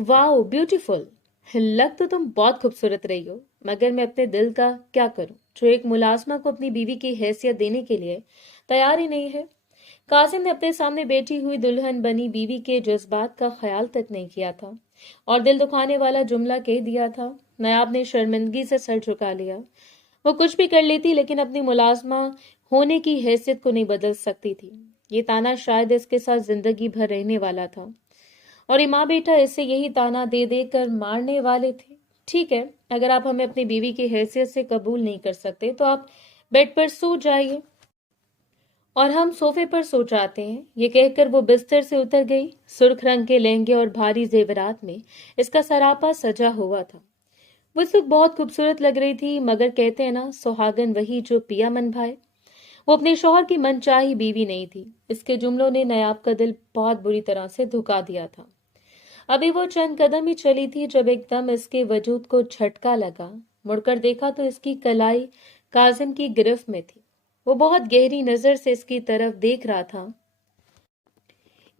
Wow beautiful. लग तो तुम बहुत खूबसूरत रही हो, मगर मैं अपने दिल का क्या करूं जो एक मुलाजमा को अपनी बीवी की हैसियत देने के लिए तैयार ही नहीं है। कासिम ने अपने सामने बैठी हुई दुल्हन बनी बीवी के जज्बात का ख्याल तक नहीं किया था और दिल दुखाने वाला जुमला कह दिया था। नायाब ने शर्मिंदगी से सर झुका लिया। वो कुछ भी कर लेती लेकिन अपनी मुलाजमा होने की हैसियत को नहीं बदल सकती थी। ये ताना शायद इसके साथ जिंदगी भर रहने वाला था और ये माँ बेटा इसे यही ताना दे दे कर मारने वाले थे। ठीक है, अगर आप हमें अपनी बीवी की हैसियत से कबूल नहीं कर सकते तो आप बेड पर सो जाइए और हम सोफे पर सो जाते हैं। ये कहकर वो बिस्तर से उतर गई। सुर्ख रंग के लहंगे और भारी जेवरात में इसका सरापा सजा हुआ था। वो इस वक्त बहुत खूबसूरत लग रही थी, मगर कहते हैं ना, सुहागन वही जो पिया मन भाए। वो अपने शौहर की मनचाही बीवी नहीं थी। इसके जुमलों ने नयाब का दिल बहुत बुरी तरह से धुका दिया था। अभी वो चंद कदम ही चली थी जब एकदम इसके वजूद को झटका लगा। मुड़कर देखा तो इसकी कलाई काजिम की गिरफ्त में थी। वो बहुत गहरी नजर से इसकी तरफ देख रहा था।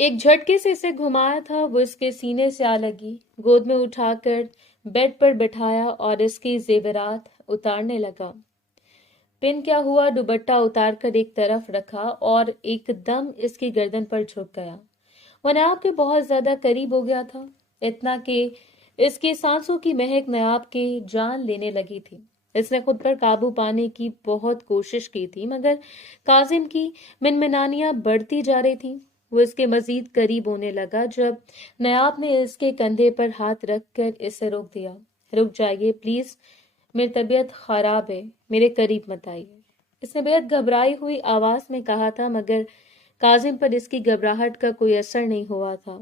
एक झटके से इसे घुमाया था, वो इसके सीने से आ लगी, गोद में उठाकर बेड पर बिठाया और इसकी जेवरात उतारने लगा। पिन क्या हुआ, दुपट्टा उतार कर एक तरफ रखा और एकदम इसकी गर्दन पर झुक गया। वो नयाब के बहुत ज्यादा करीब हो गया था, इतना कि इसकी सांसों की महक नयाब की जान लेने लगी थी। इसने खुद पर काबू पाने की बहुत कोशिश की थी, मगर काजिम की मिनमिनानियां बढ़ती जा रही थी। वो इसके मजीद करीब होने लगा जब नयाब ने इसके कंधे पर हाथ रखकर इसे रोक दिया। रुक जाइए प्लीज, मेरी तबीयत खराब है, मेरे करीब मत आइए, इसने बेहद घबराई हुई आवाज में कहा था, मगर काजिम पर इसकी घबराहट का कोई असर नहीं हुआ था।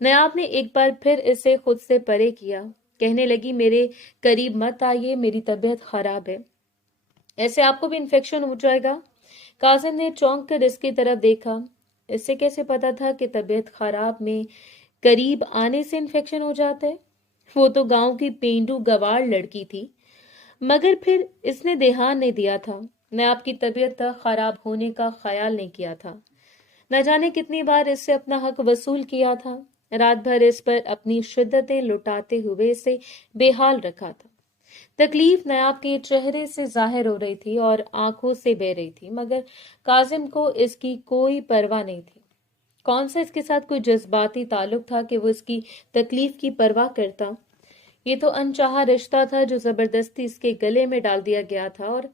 नयाब ने एक बार फिर इसे खुद से परे किया। कहने लगी, मेरे करीब मत आइए, मेरी तबीयत खराब है, ऐसे आपको भी इन्फेक्शन हो जाएगा। काजिम ने चौंक कर इसकी तरफ देखा। इससे कैसे पता था कि तबीयत खराब में करीब आने से इन्फेक्शन हो जाता है? वो तो गांव की पेंडू गवार लड़की थी, मगर फिर इसने ध्यान नहीं दिया था। मैं आपकी तबीयत खराब होने का ख्याल नहीं किया था। न जाने कितनी बार इससे अपना हक वसूल किया था। रात भर इस पर अपनी शिद्दतें लुटाते हुए इसे बेहाल रखा था। तकलीफ नयाब के चेहरे से जाहिर हो रही थी और आंखों से बह रही थी, मगर काजिम को इसकी कोई परवाह नहीं थी। कौन सा इसके साथ कोई जज्बाती ताल्लुक था कि वो इसकी तकलीफ की परवाह करता? ये तो अनचाहा रिश्ता था जो जबरदस्ती इसके गले में डाल दिया गया था, और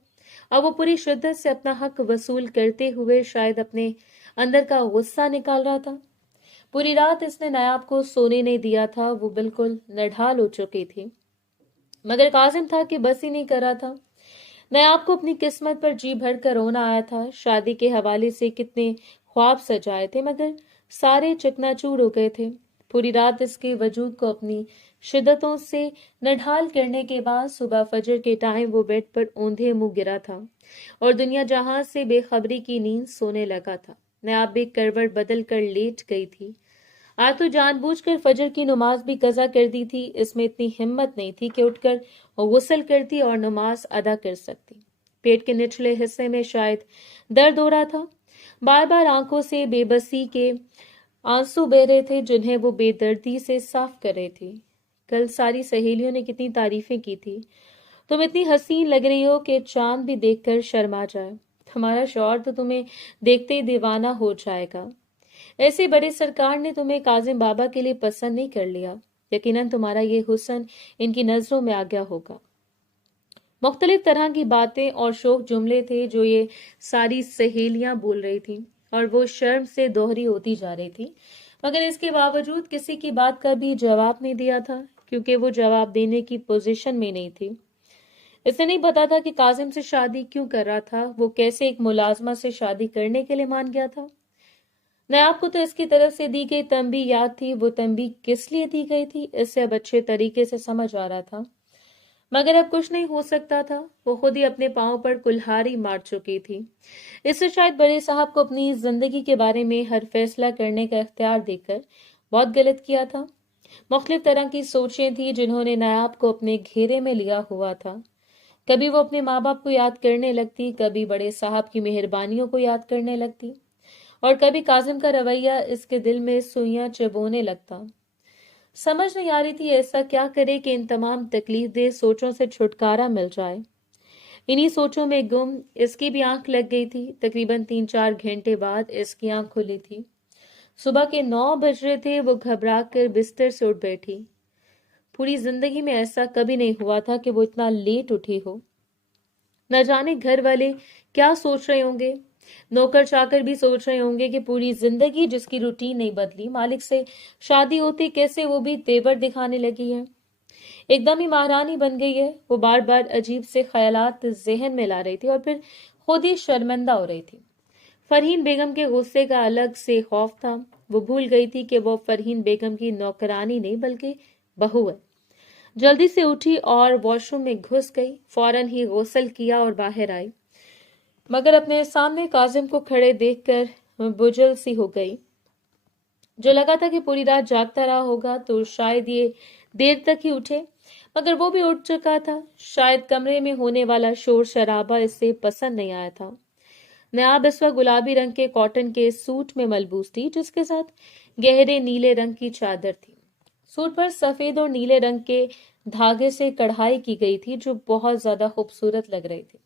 अब वो पूरी शिद्दत से अपना हक वसूल करते हुए शायद अपने अंदर का गुस्सा निकाल रहा था। पूरी रात इसने नायाब को सोने नहीं दिया था। वो बिल्कुल नढाल हो चुकी थी, मगर काजिम था कि बस ही नहीं कर रहा था। नायाब को अपनी किस्मत पर जी भर कर रोना आया था। शादी के हवाले से कितने ख्वाब सजाए थे, मगर सारे चकनाचूर हो गए थे। पूरी रात इसके वजूद को अपनी शिद्दतों से नढाल करने के बाद सुबह फजर के टाइम वो बेड पर औंधे मुंह गिरा था और दुनिया जहां से बेखबरी की नींद सोने लगा था। नायाब भी करवट बदल कर लेट गई थी। आज तो जानबूझकर फजर की नमाज भी कज़ा कर दी थी। इसमें इतनी हिम्मत नहीं थी कि उठकर गुस्ल करती और नमाज अदा कर सकती। पेट के निचले हिस्से में शायद दर्द हो रहा था। बार बार आंखों से बेबसी के आंसू बह रहे थे जिन्हें वो बेदर्दी से साफ कर रही थी। कल सारी सहेलियों ने कितनी तारीफें की थी। तुम इतनी हसीन लग रही हो कि चांद भी देखकर शर्मा जाए। तुम्हारा शौहर तो तुम्हें देखते ही दीवाना हो जाएगा। ऐसे बड़े सरकार ने तुम्हें काजिम बाबा के लिए पसंद नहीं कर लिया। यकीनन तुम्हारा ये हुस्न इनकी नजरों में आ गया होगा। मुख्तलिफ तरह की बातें और शोक जुमले थे जो ये सारी सहेलियां बोल रही थी, और वो शर्म से दोहरी होती जा रही थी, मगर इसके बावजूद किसी की बात का भी जवाब नहीं दिया था, क्योंकि वो जवाब देने की पोजीशन में नहीं थी। इसे नहीं पता था कि काजिम से शादी क्यों कर रहा था। वो कैसे एक मुलाजमा से शादी करने के लिए मान गया था। नायाब को तो इसकी तरफ से दी गई तंबी याद थी। वो तंबी किस लिए दी गई थी इससे अब अच्छे तरीके से समझ आ रहा था, मगर अब कुछ नहीं हो सकता था। वो खुद ही अपने पांव पर कुल्हाड़ी मार चुकी थी। इससे शायद बड़े साहब को अपनी जिंदगी के बारे में हर फैसला करने का इख्तियार देकर बहुत गलत किया था। मुख्तलिफ तरह की सोचें थी जिन्होंने नायाब को अपने घेरे में लिया हुआ था। कभी वो अपने माँ बाप को याद करने लगती, कभी बड़े साहब की मेहरबानियों को याद करने लगती, और कभी काजिम का रवैया इसके दिल में सुइयां चबोने लगता। समझ नहीं आ रही थी ऐसा क्या करे कि इन तमाम तकलीफ दे सोचों से छुटकारा मिल जाए। इन्हीं सोचों में गुम इसकी भी आंख लग गई थी। तकरीबन 3-4 घंटे बाद इसकी आंख खुली थी। सुबह के 9 बज रहे थे। वो घबरा कर बिस्तर से उठ बैठी। पूरी जिंदगी में ऐसा कभी नहीं हुआ था कि वो इतना लेट उठी हो। न जाने घर वाले क्या सोच रहे होंगे। नौकर चाकर भी सोच रहे होंगे कि पूरी जिंदगी जिसकी रूटीन नहीं बदली, मालिक से शादी होती कैसे वो भी तेवर दिखाने लगी है, एकदम ही महारानी बन गई है। वो बार बार अजीब से ख्यालात जहन में ला रही थी और फिर खुद ही शर्मिंदा हो रही थी। फरहीन बेगम के गुस्से का अलग से खौफ था। वो भूल गई थी कि वो फरहीन बेगम की नौकरानी नहीं बल्कि बहू है। जल्दी से उठी और वॉशरूम में घुस गई। फौरन ही गुस्ल किया और बाहर आई, मगर अपने सामने काजिम को खड़े देखकर बुझल सी हो गई। जो लगा था कि पूरी रात जागता रहा होगा तो शायद ये देर तक ही उठे, मगर वो भी उठ चुका था। शायद कमरे में होने वाला शोर शराबा इससे पसंद नहीं आया था। नयाब इस वक्त गुलाबी रंग के कॉटन के सूट में मलबूस थी, जिसके साथ गहरे नीले रंग की चादर थी। सूट पर सफेद और नीले रंग के धागे से कढ़ाई की गई थी, जो बहुत ज्यादा खूबसूरत लग रही थी।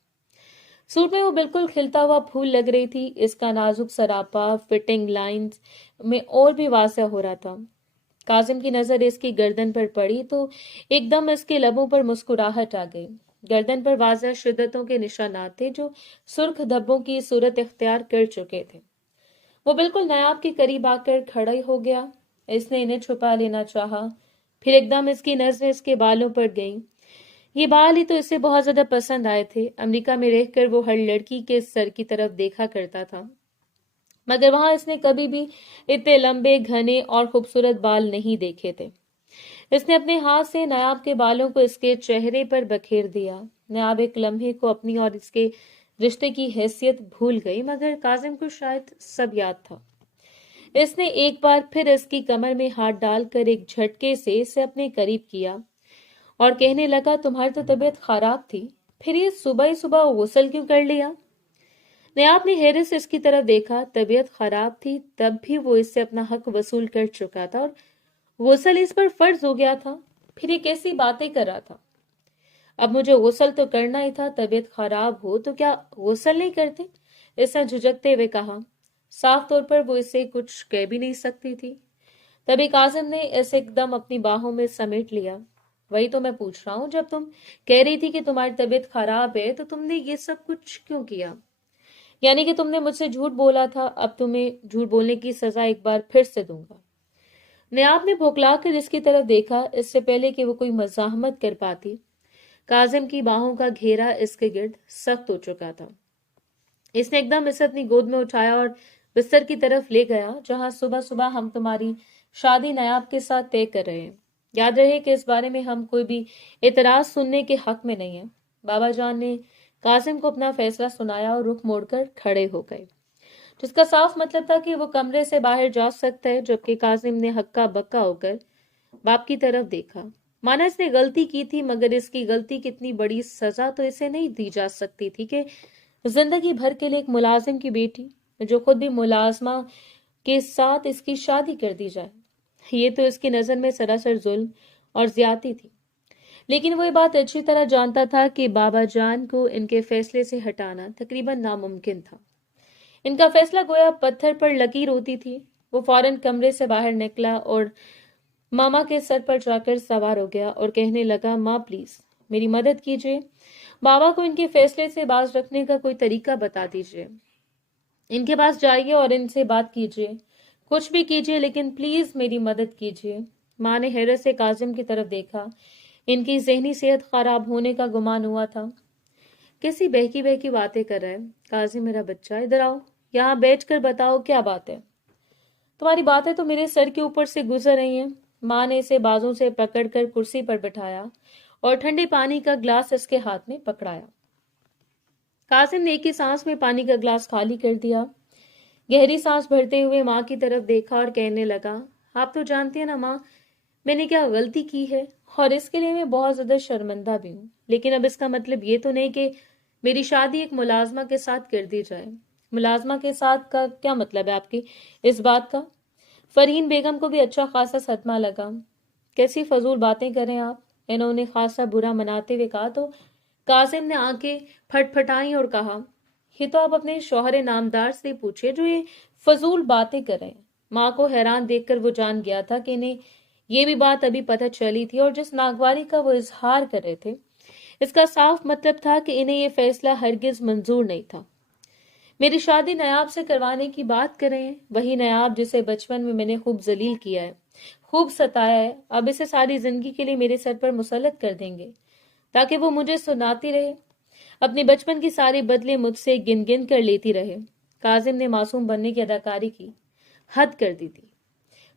सूट में वो बिल्कुल खिलता हुआ फूल लग रही थी। इसका नाजुक सरापा फिटिंग लाइंस में और भी वाज़ह हो रहा था। काजिम की नजर इसकी गर्दन पर पड़ी तो एकदम इसके लबों पर मुस्कुराहट आ गई। गर्दन पर वाज़ह शिद्दतों के निशानात थे जो सुर्ख धब्बों की सूरत इख्तियार कर चुके थे। वो बिल्कुल नायाब के करीब आकर खड़ा हो गया। इसने इन्हें छुपा लेना चाहा, फिर एकदम इसकी नजरें इसके बालों पर गईं। ये बाल ही तो इसे बहुत ज्यादा पसंद आए थे। अमेरिका में रहकर वो हर लड़की के सर की तरफ देखा करता था, मगर वहां इसने कभी भी इतने लंबे घने और खूबसूरत बाल नहीं देखे थे। इसने अपने हाथ से नायाब के बालों को इसके चेहरे पर बखेर दिया। नायाब एक लम्हे को अपनी और इसके रिश्ते की हैसियत भूल गई, मगर काजिम को शायद सब याद था। इसने एक बार फिर इसकी कमर में हाथ डालकर एक झटके से इसे अपने करीब किया और कहने लगा, तुम्हारी तो तबीयत खराब थी, फिर ये सुबह ही सुबह गुस्ल क्यों कर लिया? नयाब ने हैरत से इसकी तरफ देखा। तबीयत खराब थी तब भी वो इससे अपना हक वसूल कर चुका था और गुस्ल इस पर फर्ज हो गया था। फिर ये कैसी बातें कर रहा था? अब मुझे गुस्ल तो करना ही था, तबीयत खराब हो तो क्या गुस्ल नहीं करते? इसने झुझकते हुए कहा। साफ तौर पर वो इसे कुछ कह भी नहीं सकती थी। तभी काजिम ने इसे एकदम अपनी बाहों में समेट लिया। वही तो मैं पूछ रहा हूँ, जब तुम कह रही थी कि तुम्हारी तबीयत खराब है तो तुमने ये सब कुछ क्यों किया? यानी कि तुमने मुझसे झूठ बोला था। अब तुम्हें झूठ बोलने की सजा एक बार फिर से दूंगा। नयाब ने भौंकला कर इसकी तरफ देखा। इससे पहले कि वो कोई मज़ाहमत कर पाती, काजिम की बाहों का घेरा इसके गिर्द सख्त हो चुका था। इसने एकदम इसे अपनी गोद में उठाया और बिस्तर की तरफ ले गया, जहां सुबह सुबह हम तुम्हारी शादी नयाब के साथ तय कर रहे हैं। याद रहे कि इस बारे में हम कोई भी एतराज सुनने के हक में नहीं है। बाबा जान ने कासिम को अपना फैसला सुनाया और रुख मोड़कर खड़े हो गए, जिसका साफ मतलब था कि वो कमरे से बाहर जा सकता है। जबकि कासिम ने हक्का बक्का होकर बाप की तरफ देखा, माना इसने गलती की थी, मगर इसकी गलती की इतनी बड़ी सजा तो इसे नहीं दी जा सकती थी कि जिंदगी भर के लिए एक मुलाजिम की बेटी, जो खुद भी मुलाजमा के साथ इसकी शादी कर दी जाए। ये तो इसकी नजर में सरासर जुल्म और ज्यादती थी। लेकिन वो ये बात अच्छी तरह जानता था कि बाबा जान को इनके फैसले से हटाना तकरीबन नामुमकिन था। इनका फैसला गोया पत्थर पर लकीर होती थी। वो फौरन कमरे से बाहर निकला और मामा के सर पर जाकर सवार हो गया और कहने लगा, माँ प्लीज मेरी मदद कीजिए। बाबा को इनके फैसले से बाज रखने का कोई तरीका बता दीजिए। इनके पास जाइए और इनसे बात कीजिए, कुछ भी कीजिए, लेकिन प्लीज मेरी मदद कीजिए। माँ ने हैरत से काजिम की तरफ देखा। इनकी जहनी सेहत खराब होने का गुमान हुआ था। कैसी बहकी बहकी बातें कर रहा है काजिम मेरा बच्चा, इधर आओ, यहाँ बैठ कर बताओ क्या बात है। तुम्हारी बातें तो मेरे सर के ऊपर से गुजर रही हैं। माँ ने इसे बाजों से पकड़कर कुर्सी पर बिठाया और ठंडे पानी का ग्लास इसके हाथ में पकड़ाया। कासिम ने एक ही सांस में पानी का ग्लास खाली कर दिया। गहरी सांस भरते हुए माँ की तरफ देखा और कहने लगा, आप तो जानती हैं ना माँ, मैंने क्या गलती की है और इसके लिए मैं बहुत ज्यादा शर्मिंदा भी हूँ। लेकिन अब इसका मतलब ये तो नहीं कि मेरी शादी एक मुलाजमा के साथ कर दी जाए। मुलाजमा के साथ का क्या मतलब है आपकी इस बात का? फरहीन बेगम को भी अच्छा खासा सदमा लगा। कैसी फजूल बातें करें आप, इन्होंने खासा बुरा मनाते हुए कहा तो कासिम ने आंखें फटफटाई और कहा, ये तो आप अपने शौहर नामदार से पूछे जो ये फजूल बातें कर रहे हैं। माँ को हैरान देखकर वो जान गया था कि इन्हें ये भी बात अभी पता चली थी, और जिस नागवारी का वो इजहार कर रहे थे इसका साफ मतलब था कि इन्हें ये फैसला हरगिज मंजूर नहीं था। मेरी शादी नयाब से करवाने की बात कर रहे हैं, वही नयाब जिसे बचपन में मैंने खूब जलील किया है, खूब सताया है, अब इसे सारी जिंदगी के लिए मेरे सर पर मुसल्लत कर देंगे ताकि वो मुझे सुनाती रहे, अपने बचपन की सारी बदले मुझसे गिन गिन कर लेती रहे। काजिम ने मासूम बनने की अदाकारी की हद कर दी थी।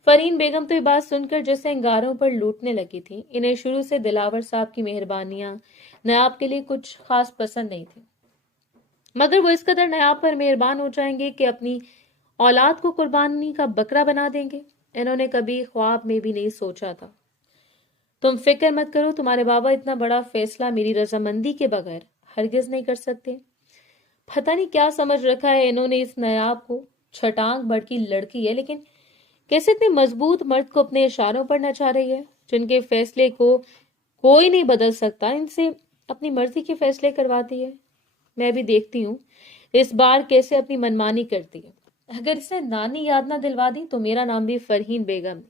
फरहीन बेगम तो ये बात सुनकर जैसे अंगारों पर लूटने लगी थी। इन्हें शुरू से दिलावर साहब की मेहरबानियां नयाब के लिए कुछ खास पसंद नहीं थी, मगर वो इस कदर नयाब पर मेहरबान हो जाएंगे कि अपनी औलाद को कुर्बानी का बकरा बना देंगे, इन्होंने कभी ख्वाब में भी नहीं सोचा था। तुम फिक्र मत करो, तुम्हारे बाबा इतना बड़ा फैसला मेरी रजामंदी के बगैर हरगिज नहीं कर सकते। पता नहीं क्या समझ रखा है इन्होंने इस नयाब को, छटांग बड़की लड़की है लेकिन कैसे इतने मजबूत मर्द को अपने इशारों पर नचा रही है, जिनके फैसले को कोई नहीं बदल सकता, इनसे अपनी मर्जी के फैसले करवाती है। मैं भी देखती हूँ इस बार कैसे अपनी मनमानी करती है। अगर इसे नानी याद ना दिलवा दी तो मेरा नाम भी फरहीन बेगम।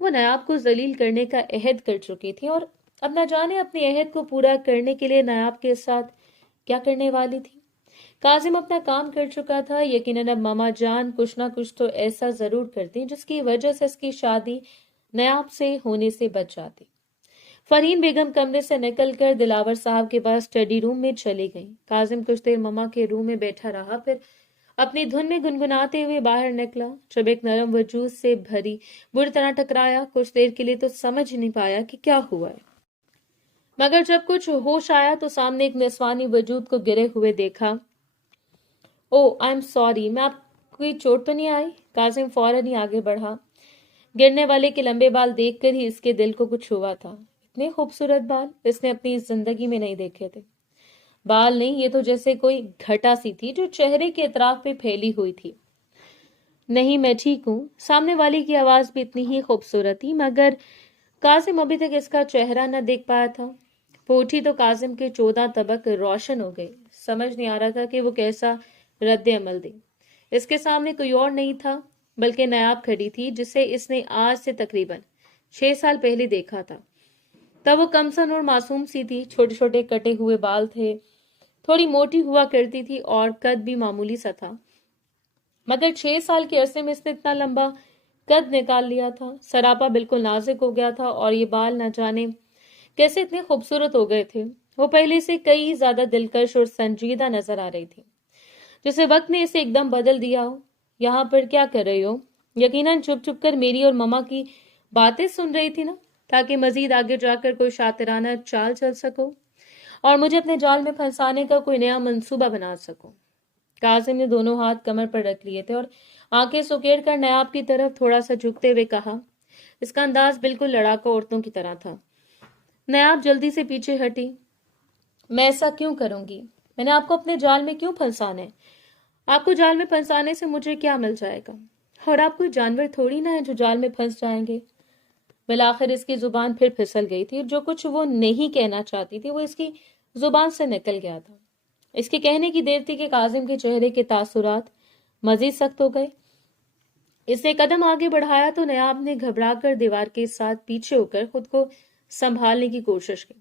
वो नयाब को जलील करने का अहद कर चुकी थी, और अब न जाने अपने अहद को पूरा करने के लिए नयाब के साथ क्या करने वाली थी। काजिम अपना काम कर चुका था, यकीनन अब मामा जान कुछ ना कुछ तो ऐसा जरूर करती जिसकी वजह से इसकी शादी नयाब से होने से बच जाती। फरहीन बेगम कमरे से निकलकर दिलावर साहब के पास स्टडी रूम में चली गई। काजिम कुछ देर मामा के रूम में बैठा रहा, फिर अपनी धुन में गुनगुनाते हुए बाहर निकला। जब एक नरम वजूद से भरी बुरी तरह टकराया, कुछ देर के लिए तो समझ नहीं पाया कि क्या हुआ है, मगर जब कुछ होश आया तो सामने एक निस्वानी वजूद को गिरे हुए देखा। ओ आई एम सॉरी, मैं आपको कोई चोट तो नहीं आई? काजिम फौरन ही आगे बढ़ा। गिरने वाले के लंबे बाल देखकर ही इसके दिल को कुछ हुआ था। इतने खूबसूरत बाल इसने अपनी जिंदगी में नहीं देखे थे। बाल नहीं, ये तो जैसे कोई घटा सी थी जो चेहरे के अतराफ पे फैली हुई थी। नहीं, मैं ठीक हूँ। सामने वाले की आवाज भी इतनी ही खूबसूरत थी, मगर काजिम अभी तक इसका चेहरा न देख पाया था। पोठी तो काजिम के 14 तबक रोशन हो गए। समझ नहीं आ रहा था कि वो कैसा रद्द अमल दे। इसके सामने कोई और नहीं था बल्कि नायाब खड़ी थी, जिसे इसने आज से तकरीबन 6 साल पहले देखा था। तब वो कमसन और मासूम सी थी, छोटे छोटे कटे हुए बाल थे, थोड़ी मोटी हुआ करती थी और कद भी मामूली सा था, मगर 6 साल के अरसे में इसने इतना लंबा कद निकाल लिया था। सरापा बिल्कुल नाजुक हो गया था और ये बाल न जाने कैसे इतने खूबसूरत हो गए थे। वो पहले से कई ज्यादा दिलकश और संजीदा नजर आ रही थी, जैसे वक्त ने इसे एकदम बदल दिया हो। यहाँ पर क्या कर रही हो? यकीनन चुप चुप कर मेरी और ममा की बातें सुन रही थी ना, ताकि मजीद आगे जाकर कोई शातिराना चाल चल सको और मुझे अपने जाल में फंसाने का कोई नया मंसूबा बना सको। काजिम ने दोनों हाथ कमर पर रख लिए थे और आंखें सुकेड़ कर नयाब की तरफ थोड़ा सा झुकते हुए कहा। इसका अंदाज बिल्कुल लड़ाका औरतों की तरह था। नयाब जल्दी से पीछे हटी। मैं ऐसा क्यों करूंगी? मैंने आपको अपने जाल में क्यों फंसाना है? आपको जाल में फंसाने से मुझे क्या मिल जाएगा? और आप कोई जानवर थोड़ी ना है जो जाल में फंस जाएंगे। बिलाखिर इसकी जुबान फिर फिसल गई थी। जो कुछ वो नहीं कहना चाहती थी वो इसकी जुबान से निकल गया था। इसके कहने की देर थी कि काजिम के चेहरे के तासुरात मजीद सख्त हो गए। इसने कदम आगे बढ़ाया तो नयाब ने घबराकर दीवार के साथ पीछे होकर खुद को संभालने की कोशिश की।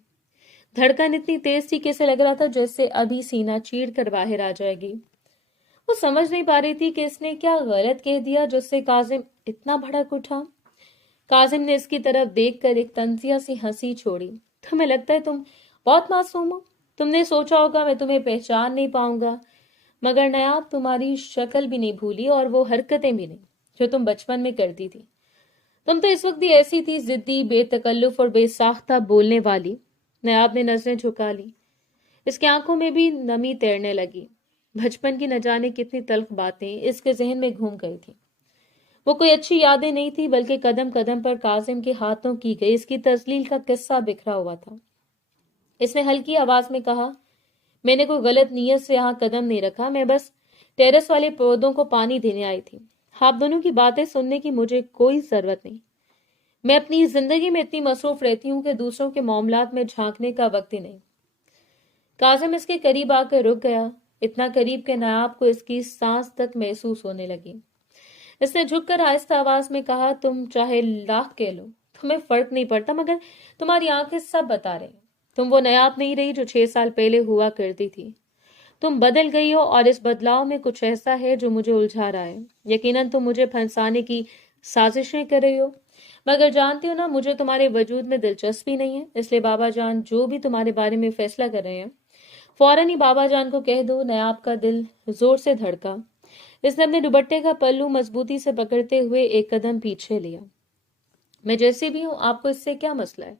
धड़कन इतनी तेज थी कि इसे लग रहा था जैसे अभी सीना चीर कर बाहर आ जाएगी। वो समझ नहीं पा रही थी कि इसने क्या गलत कह दिया जिससे काजिम इतना भड़क उठा। काजिम ने इसकी तरफ देखकर एक तंजिया सी हंसी छोड़ी। तुम्हें लगता है तुम बहुत मासूम हो? तुमने सोचा होगा मैं तुम्हें पहचान नहीं पाऊंगा, मगर नयाब तुम्हारी शक्ल भी नहीं भूली और वो हरकतें भी नहीं जो तुम बचपन में करती थी। तुम तो इस वक्त भी ऐसी थी, जिद्दी, बेतकल्लुफ और बेसाख्ता बोलने वाली। नयाब ने नजरें झुका ली। इसकी आंखों में भी नमी तैरने लगी। बचपन की न जाने कितनी तल्ख बातें इसके जहन में घूम गई थी। वो कोई अच्छी यादें नहीं थी, बल्कि कदम कदम पर काजिम के हाथों की गई इसकी तजलील का किस्सा बिखरा हुआ था। इसने हल्की आवाज में कहा, मैंने कोई गलत नीयत से यहाँ कदम नहीं रखा, मैं बस टेरेस वाले पौधों को पानी देने आई थी। आप दोनों की बातें सुनने की मुझे कोई जरूरत नहीं। میں اپنی زندگی میں اتنی مصروف رہتی ہوں کہ دوسروں کے معاملات میں جھانکنے کا وقت ہی نہیں۔ کاظم اس کے قریب آ کر رک گیا، اتنا قریب کہ نایاب کو اس کی سانس تک محسوس ہونے لگی۔ اس نے جھک کر آہستہ آواز میں کہا، تم چاہے لاکھ کہہ لو، تمہیں فرق نہیں پڑتا، مگر تمہاری آنکھیں سب بتا رہے ہیں۔ تم وہ نایاب نہیں رہی جو 6 سال پہلے ہوا کرتی تھی۔ تم بدل گئی ہو، اور اس بدلاؤ میں کچھ ایسا ہے جو مجھے الجھا رہا ہے۔ یقیناً تم مجھے پھنسانے کی سازشیں کر رہی ہو، مگر جانتی ہو نا، مجھے تمہارے وجود میں دلچسپی نہیں ہے، اس لیے بابا جان جو بھی تمہارے بارے میں فیصلہ کر رہے ہیں فوراً ہی بابا جان کو کہہ دو۔ نایاب کا دل زور سے دھڑکا۔ اس نے اپنے دوپٹے کا پلو مضبوطی سے پکڑتے ہوئے ایک قدم پیچھے لیا۔ میں جیسے بھی ہوں، آپ کو اس سے کیا مسئلہ ہے؟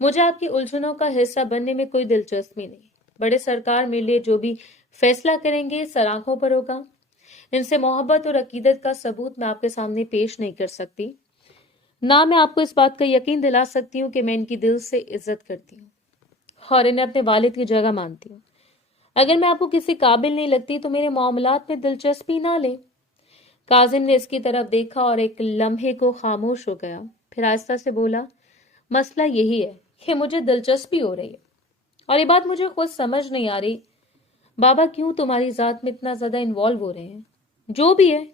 مجھے آپ کی الجھنوں کا حصہ بننے میں کوئی دلچسپی نہیں۔ بڑے سرکار میرے لیے جو بھی فیصلہ کریں گے سر آنکھوں پر ہوگا۔ ان سے محبت اور عقیدت کا ثبوت میں آپ کے سامنے پیش نہیں کر سکتی، نہ میں آپ کو اس بات کا یقین دلا سکتی ہوں کہ میں ان کی دل سے عزت کرتی ہوں اور انہیں اپنے والد کی جگہ مانتی ہوں۔ اگر میں آپ کو کسی قابل نہیں لگتی تو میرے معاملات میں دلچسپی نہ لے۔ کاظم نے اس کی طرف دیکھا اور ایک لمحے کو خاموش ہو گیا، پھر آہستہ سے بولا، مسئلہ یہی ہے کہ مجھے دلچسپی ہو رہی ہے، اور یہ بات مجھے خود سمجھ نہیں آ رہی بابا کیوں تمہاری ذات میں اتنا زیادہ انوالو ہو رہے ہیں۔ جو بھی ہے،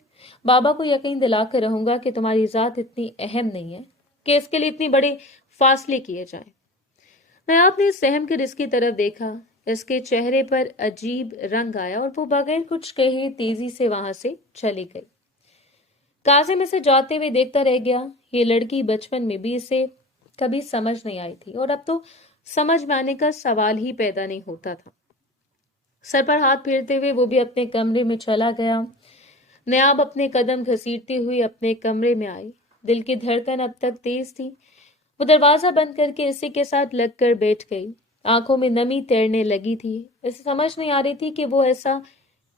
بابا کو یقین دلا کر رہوں گا کہ تمہاری ذات اتنی اہم نہیں ہے کہ اس کے لیے اتنے بڑے فاصلے کیے جائیں۔ نایاب نے سہم کر اس کی طرف دیکھا، اس کے چہرے پر عجیب رنگ آیا اور وہ بغیر کچھ کہے تیزی سے وہاں سے چلی گئی۔ کاظم اسے جاتے ہوئے دیکھتا رہ گیا۔ یہ لڑکی بچپن میں بھی اسے کبھی سمجھ نہیں آئی تھی، اور اب تو سمجھ میں آنے کا سوال ہی پیدا نہیں ہوتا تھا۔ سر پر ہاتھ پھیرتے ہوئے وہ بھی اپنے کمرے میں چلا گیا۔ نیاب اپنے قدم گھسیٹتی ہوئی اپنے کمرے میں آئی۔ دل کی دھڑکن اب تک تیز تھی۔ وہ دروازہ بند کر کے اسی کے ساتھ لگ کر بیٹھ گئی۔ آنکھوں میں نمی تیرنے لگی تھی۔ اسے سمجھ نہیں آ رہی تھی کہ وہ ایسا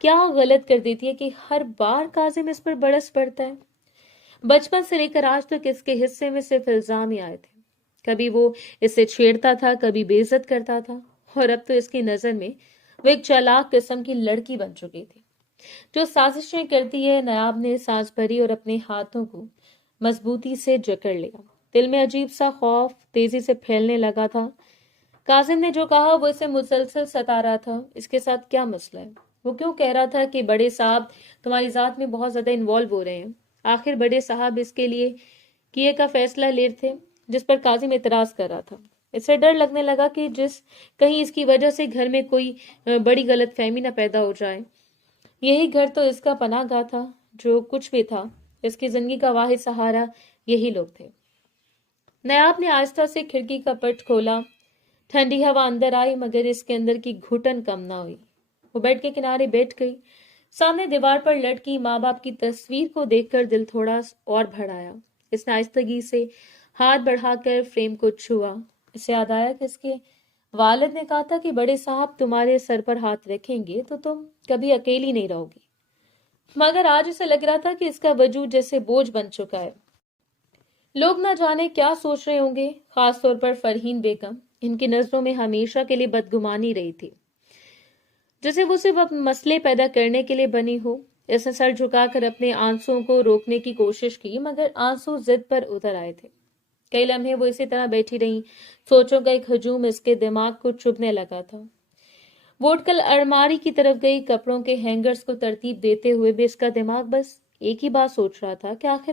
کیا غلط کر دیتی ہے کہ ہر بار کاظم اس پر برس پڑتا ہے۔ بچپن سے لے کر آج تک اس کے حصے میں صرف الزام ہی آئے تھے۔ کبھی وہ اسے چھیڑتا تھا، کبھی بے عزت کرتا تھا، اور اب تو اس کی نظر میں وہ ایک چالاک قسم کی لڑکی بن چکی تھی جو سازشیں کرتی ہے۔ نیاب نے سانس بھری اور اپنے ہاتھوں کو مضبوطی سے جکڑ لیا۔ دل میں عجیب سا خوف تیزی سے پھیلنے لگا تھا۔ کاظم نے جو کہا وہ اسے مسلسل ستا رہا تھا۔ اس کے ساتھ کیا مسئلہ ہے؟ وہ کیوں کہہ رہا تھا کہ بڑے صاحب تمہاری ذات میں بہت زیادہ انوالو ہو رہے ہیں؟ آخر بڑے صاحب اس کے لیے کیے کا فیصلہ لے تھے جس پر کاظم اعتراض کر رہا تھا۔ اسے ڈر لگنے لگا کہ کہیں اس کی وجہ سے گھر میں کوئی بڑی غلط فہمی نہ پیدا ہو جائے۔ یہی گھر تو اس کا پناہ گاہ تھا، جو کچھ بھی تھا اس کی زندگی کا واحد سہارا یہی لوگ تھے۔ نیاب نے آہستہ سے کھڑکی کا پٹ کھولا۔ ٹھنڈی ہوا اندر آئی، مگر اس کے اندر کی گھٹن کم نہ ہوئی۔ وہ بیڈ کے کنارے بیٹھ گئی۔ سامنے دیوار پر لٹکی ماں باپ کی تصویر کو دیکھ کر دل تھوڑا اور بڑھایا۔ اس نے آہستگی سے ہاتھ بڑھا کر فریم کو چھوا۔ اسے یاد آیا کہ اس کے والد نے کہا تھا کہ بڑے صاحب تمہارے سر پر ہاتھ رکھیں گے تو تم کبھی اکیلی نہیں رہو گی، مگر آج اسے لگ رہا تھا کہ اس کا وجود جیسے بوجھ بن چکا ہے۔ لوگ نہ جانے کیا سوچ رہے ہوں گے، خاص طور پر فرحین بیگم۔ ان کی نظروں میں ہمیشہ کے لیے بدگمانی رہی تھی، جیسے وہ صرف مسئلے پیدا کرنے کے لیے بنی ہو۔ اس نے سر جھکا کر اپنے آنسوں کو روکنے کی کوشش کی، مگر آنسو ضد پر اتر آئے تھے۔ کئی لمحے وہ اسی طرح بیٹھی رہیں۔ سوچوں کا ایک ہجوم اس کے دماغ کو چبھنے لگا تھا۔ وہ اٹھ کر الماری کی طرف گئی۔ کپڑوں کے ہینگرز کو ترتیب دیتے ہوئے بھی اس کا دماغ بس ایک ہی بات سوچ رہا تھا کہ آخر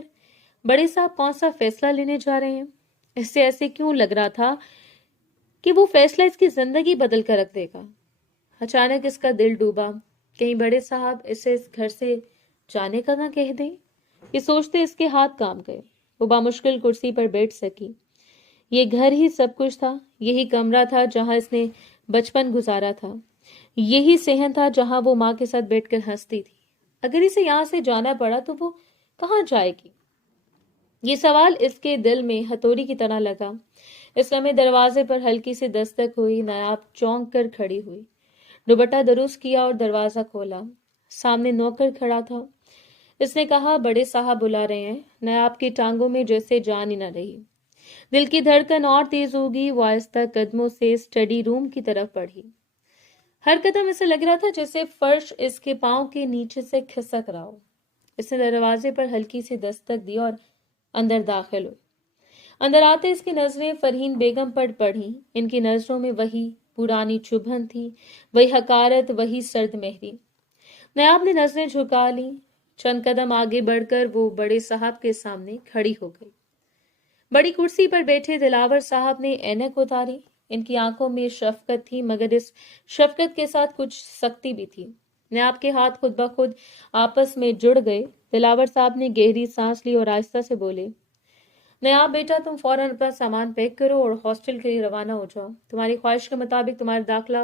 بڑے صاحب کون سا فیصلہ لینے جا رہے ہیں۔ اس سے ایسے کیوں لگ رہا تھا کہ وہ فیصلہ اس کی زندگی بدل کر رکھ دے گا۔ اچانک اس کا دل ڈوبا، کہیں بڑے صاحب اسے اس گھر سے جانے کا نہ کہہ دیں۔ یہ سوچتے اس کے ہاتھ کام گئے۔ وہ بامشکل کرسی پر بیٹھ سکی۔ یہ گھر ہی سب کچھ تھا، یہی کمرہ تھا جہاں اس نے بچپن گزارا تھا، یہی صحن تھا جہاں وہ ماں کے ساتھ بیٹھ کر ہنستی تھی۔ اگر اسے یہاں سے جانا پڑا تو وہ کہاں جائے گی؟ یہ سوال اس کے دل میں ہتھوڑی کی طرح لگا۔ اس لمحے دروازے پر ہلکی سی دستک ہوئی۔ نیاب چونک کر کھڑی ہوئی، دوپٹہ درست کیا اور دروازہ کھولا۔ سامنے نوکر کھڑا تھا۔ اس نے کہا، بڑے صاحب بلا رہے ہیں۔ نیاب کی ٹانگوں میں جیسے جان ہی نہ رہی۔ دل کی دھڑکن اور تیز ہوگی۔ وہ آہستہ قدموں سے اسٹڈی روم کی طرف بڑھی۔ ہر قدم اسے لگ رہا تھا جیسے فرش اس کے پاؤں کے نیچے سے کھسک رہا ہو۔ اس نے دروازے پر ہلکی سی دستک دی اور اندر داخل ہوئی۔ اندر آتے اس کی نظریں فرحین بیگم پر پڑھی. ان کی نظروں میں وہی پرانی چبھن تھی، وہی حقارت، وہی سرد مہری. نیاب نے نظریں جھکا لی. چند قدم آگے بڑھ کر وہ بڑے صاحب کے سامنے کھڑی ہو گئی. بڑی کرسی پر بیٹھے دلاور صاحب نے اینک اتاری. ان کی آنکھوں میں شفقت تھی، مگر اس شفقت کے ساتھ کچھ سختی بھی تھی. نیاب کے ہاتھ خود بخود آپس میں جڑ گئے. دلاور صاحب نے گہری سانس لی اور آہستہ سے بولے، نیاب بیٹا، تم فوراً اپنا سامان پیک کرو اور ہاسٹل کے لیے روانہ ہو جاؤ. تمہاری خواہش کے مطابق تمہارا داخلہ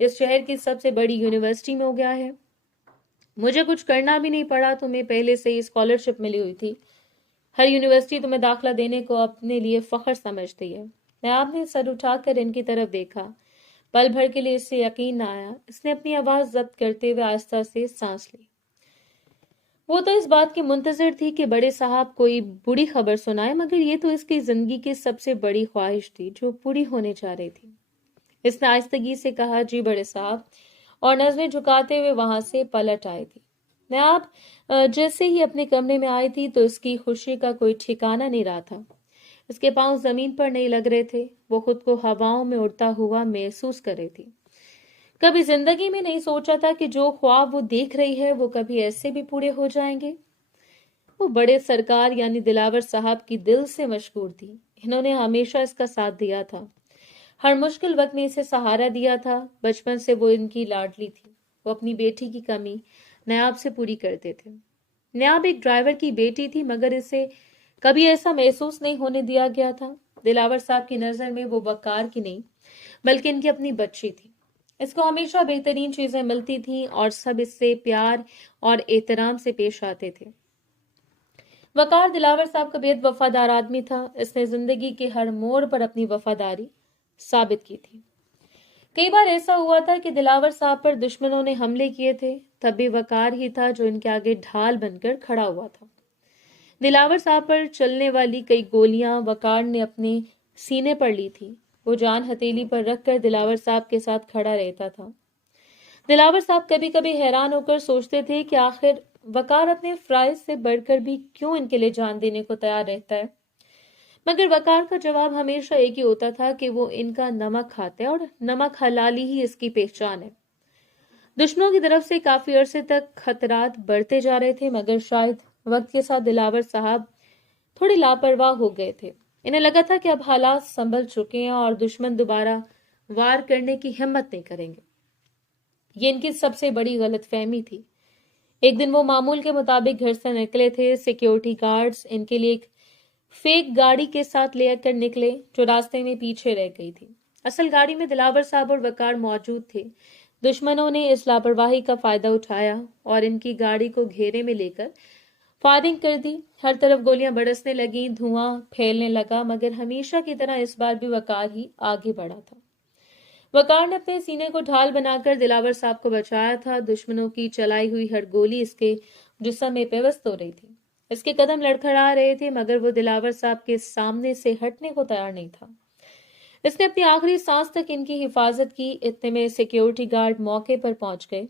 اس شہر کی سب سے بڑی یونیورسٹی میں ہو گیا ہے. مجھے کچھ کرنا بھی نہیں پڑا، تمہیں پہلے سے ہی اسکالرشپ ملی ہوئی تھی. ہر یونیورسٹی تمہیں داخلہ دینے کو اپنے لیے فخر سمجھتی ہے. نیاب نے سر اٹھا کر ان کی طرف دیکھا. پل بھر کے لیے اس سے یقین نہ آیا. اس نے اپنی آواز ضبط کرتے ہوئے آہستہ سے سانس لی. وہ تو اس بات کی منتظر تھی کہ بڑے صاحب کوئی بری خبر سنائے، مگر یہ تو اس کی زندگی کی سب سے بڑی خواہش تھی جو پوری ہونے جا رہی تھی. اس نے آہستگی سے کہا، جی بڑے صاحب، اور نظریں جھکاتے ہوئے وہاں سے پلٹ آئی تھی. نیاب جیسے ہی اپنے کمرے میں آئی تھی تو اس کی خوشی کا کوئی ٹھکانہ نہیں رہا تھا. اس کے پاؤں زمین پر نہیں لگ رہے تھے. وہ خود کو ہواؤں میں اڑتا ہوا محسوس کر رہی تھی. کبھی زندگی میں نہیں سوچا تھا کہ جو خواب وہ دیکھ رہی ہے وہ کبھی ایسے بھی پورے ہو جائیں گے. وہ بڑے سرکار یعنی دلاور صاحب کی دل سے مشکور تھی. انہوں نے ہمیشہ اس کا ساتھ دیا تھا، ہر مشکل وقت میں اسے سہارا دیا تھا. بچپن سے وہ ان کی لاڈلی تھی. وہ اپنی بیٹی کی کمی نیاب سے پوری کرتے تھے. نیاب ایک ڈرائیور کی بیٹی تھی، مگر اسے کبھی ایسا محسوس نہیں ہونے دیا گیا تھا. دلاور صاحب کی نظر میں وہ وقار کی نہیں بلکہ ان کی اپنی بچی تھی. اس کو ہمیشہ بہترین چیزیں ملتی تھیں اور سب اس سے پیار اور احترام سے پیش آتے تھے. وقار دلاور صاحب کا بےحد وفادار آدمی تھا. اس نے زندگی کے ہر موڑ پر اپنی وفاداری ثابت کی تھی. کئی بار ایسا ہوا تھا کہ دلاور صاحب پر دشمنوں نے حملے کیے تھے، تب بھی وقار ہی تھا جو ان کے آگے ڈھال بن کر کھڑا ہوا تھا. دلاور صاحب پر چلنے والی کئی گولیاں وقار نے اپنے سینے پر لی تھی. وہ جان ہتھیلی پر رکھ کر دلاور صاحب کے ساتھ کھڑا رہتا تھا. دلاور صاحب کبھی کبھی حیران ہو کر سوچتے تھے کہ آخر وقار اپنے فرائض سے بڑھ کر بھی کیوں ان کے لیے جان دینے کو تیار رہتا ہے. مگر وقار کا جواب ہمیشہ ایک ہی ہوتا تھا کہ وہ ان کا نمک کھاتا ہے اور نمک حلالی ہی اس کی پہچان ہے. دشمنوں کی طرف سے کافی عرصے تک خطرات بڑھتے جا رہے تھے، مگر شاید وقت کے ساتھ دلاور صاحب تھوڑے لاپرواہ ہو گئے تھے. انہیں لگا تھا کہ اب حالات سنبھل چکے ہیں اور دشمن دوبارہ وار کرنے کی ہمت نہیں کریں گے. یہ ان کی سب سے بڑی غلط فہمی تھی. ایک دن وہ معمول کے مطابق گھر سے نکلے تھے. سیکیورٹی گارڈز ان کے لیے ایک فیک گاڑی کے ساتھ لے کر نکلے جو راستے میں پیچھے رہ گئی تھی. اصل گاڑی میں دلاور صاحب اور وقار موجود تھے. دشمنوں نے اس لاپرواہی کا فائدہ اٹھایا اور ان کی گاڑی کو گھیرے میں لے کر فائرنگ کر دی. ہر طرف گولیاں برسنے لگیں، دھواں پھیلنے لگا، مگر ہمیشہ کی طرح اس بار بھی وقار ہی آگے بڑھا تھا. وقار نے اپنے سینے کو ڈھال بنا کر دلاور صاحب کو بچایا تھا. دشمنوں کی چلائی ہوئی ہر گولی اس کے جسم میں پیوست ہو رہی تھی. اس کے قدم لڑکھڑا رہے تھے، مگر وہ دلاور صاحب کے سامنے سے ہٹنے کو تیار نہیں تھا. اس نے اپنی آخری سانس تک ان کی حفاظت کی. اتنے میں سیکیورٹی گارڈ موقع پر پہنچ گئے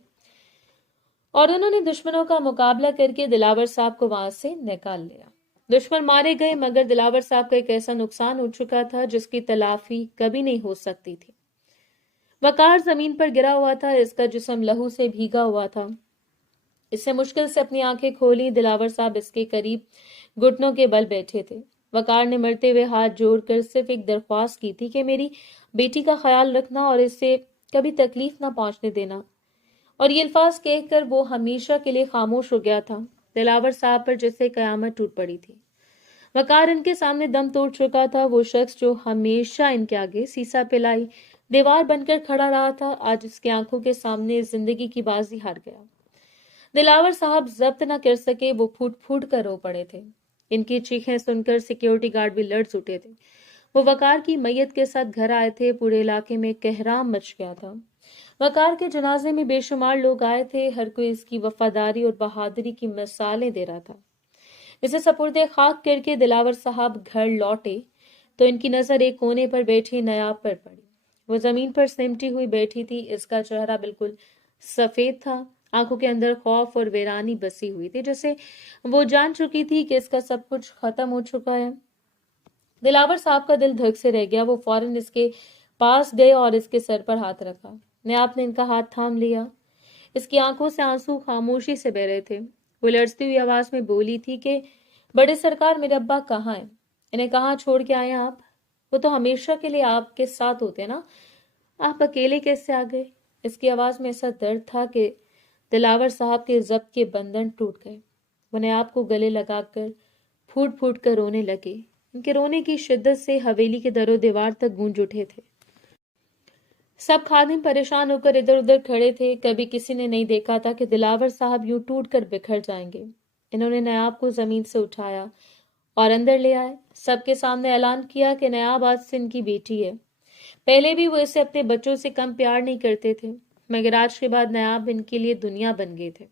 اور انہوں نے دشمنوں کا مقابلہ کر کے دلاور صاحب کو وہاں سے نکال لیا. دشمن مارے گئے، مگر دلاور صاحب کا ایک ایسا نقصان ہو چکا تھا جس کی تلافی کبھی نہیں ہو سکتی تھی. وقار زمین پر گرا ہوا تھا. اس کا جسم لہو سے بھیگا ہوا تھا. اس سے مشکل سے اپنی آنکھیں کھولی. دلاور صاحب اس کے قریب گھٹنوں کے بل بیٹھے تھے. وقار نے مرتے ہوئے ہاتھ جوڑ کر صرف ایک درخواست کی تھی کہ میری بیٹی کا خیال رکھنا اور اس سے کبھی تکلیف نہ پہنچنے دینا، اور یہ الفاظ کہہ کر وہ ہمیشہ کے لیے خاموش ہو گیا تھا. دلاور صاحب پر جیسے قیامت ٹوٹ پڑی تھی. وقار ان کے سامنے دم توڑ چکا تھا. وہ شخص جو ہمیشہ ان کے آگے سیسا پلائی دیوار بن کر کھڑا رہا تھا، آج اس کی آنکھوں کے سامنے زندگی کی بازی ہار گیا. دلاور صاحب ضبط نہ کر سکے. وہ پھوٹ پھوٹ کر رو پڑے تھے. ان کی چیخیں سن کر سیکیورٹی گارڈ بھی لرز اٹھے تھے. وہ وقار کی میت کے ساتھ گھر آئے تھے. پورے علاقے میں کہرام مچ گیا تھا. وقار کے جنازے میں بے شمار لوگ آئے تھے. ہر کوئی اس کی وفاداری اور بہادری کی مثالیں دے رہا تھا. اسے سپرد خاک کر کے دلاور صاحب گھر لوٹے تو ان کی نظر ایک کونے پر بیٹھی نیاب پر پڑی. وہ زمین پر سمٹی ہوئی بیٹھی تھی. اس کا چہرہ بالکل سفید تھا. آنکھوں کے اندر خوف اور ویرانی بسی ہوئی تھی، جیسے وہ جان چکی تھی کہ اس کا سب کچھ ختم ہو چکا ہے. दिलावर साहब का दिल धक से रह गया। वो फौरन इसके पास गए और इसके सर पर हाथ रखा। नयाब ने इनका हाथ थाम लिया। इसकी आंखों से आंसू खामोशी से बह रहे थे। वो लड़ती हुई आवाज में बोली थी कि बड़े सरकार, मेरे अब्बा कहाँ हैं? इन्हें कहाँ छोड़ के आए आप? वो तो हमेशा के लिए आपके साथ होते ना, आप अकेले कैसे आ गए? इसकी आवाज में ऐसा दर्द था कि दिलावर साहब के जब्त के बंधन टूट गए। वो नयाब को गले लगाकर फूट फूट कर रोने लगे। उनके रोने की शिद्दत से हवेली के दरो दीवार तक गूंज उठे थे। सब खादिम परेशान होकर इधर उधर खड़े थे। कभी किसी ने नहीं देखा था कि दिलावर साहब यूं टूट कर बिखर जाएंगे। इन्होंने नयाब को जमीन से उठाया और अंदर ले आए। सबके सामने ऐलान किया कि नयाब आज से इनकी बेटी है। पहले भी वो इसे अपने बच्चों से कम प्यार नहीं करते थे, मगर आज के बाद नयाब इनके लिए दुनिया बन गए थे।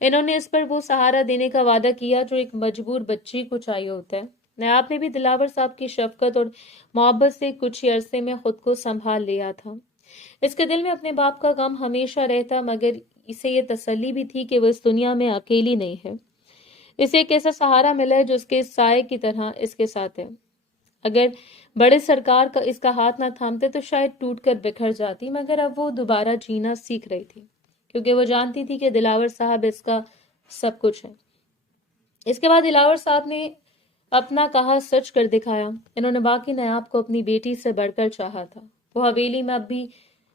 इन्होंने इस पर वो सहारा देने का वादा किया जो एक मजबूर बच्ची को चाहिए होता है। नयाब ने भी दिलावर साहब की शफकत और मोहब्बत से कुछ ही अरसे में खुद को संभाल लिया था। इसके दिल में अपने बाप का गम हमेशा रहता, मगर इसे ये तसल्ली भी थी कि वो इस दुनिया में अकेली नहीं है। इसे एक ऐसा सहारा मिला है जो उसके साए की तरह इसके साथ है। अगर बड़े सरकार का इसका हाथ ना थामते तो शायद टूट कर बिखर जाती, मगर अब वो दोबारा जीना सीख रही थी, क्योंकि वो जानती थी कि दिलावर साहब इसका सब कुछ है। इसके बाद दिलावर साहब ने अपना कहा सच कर दिखाया। इन्होंने बाकी नयाब को अपनी बेटी से बढ़कर चाहा था। वो हवेली में अब भी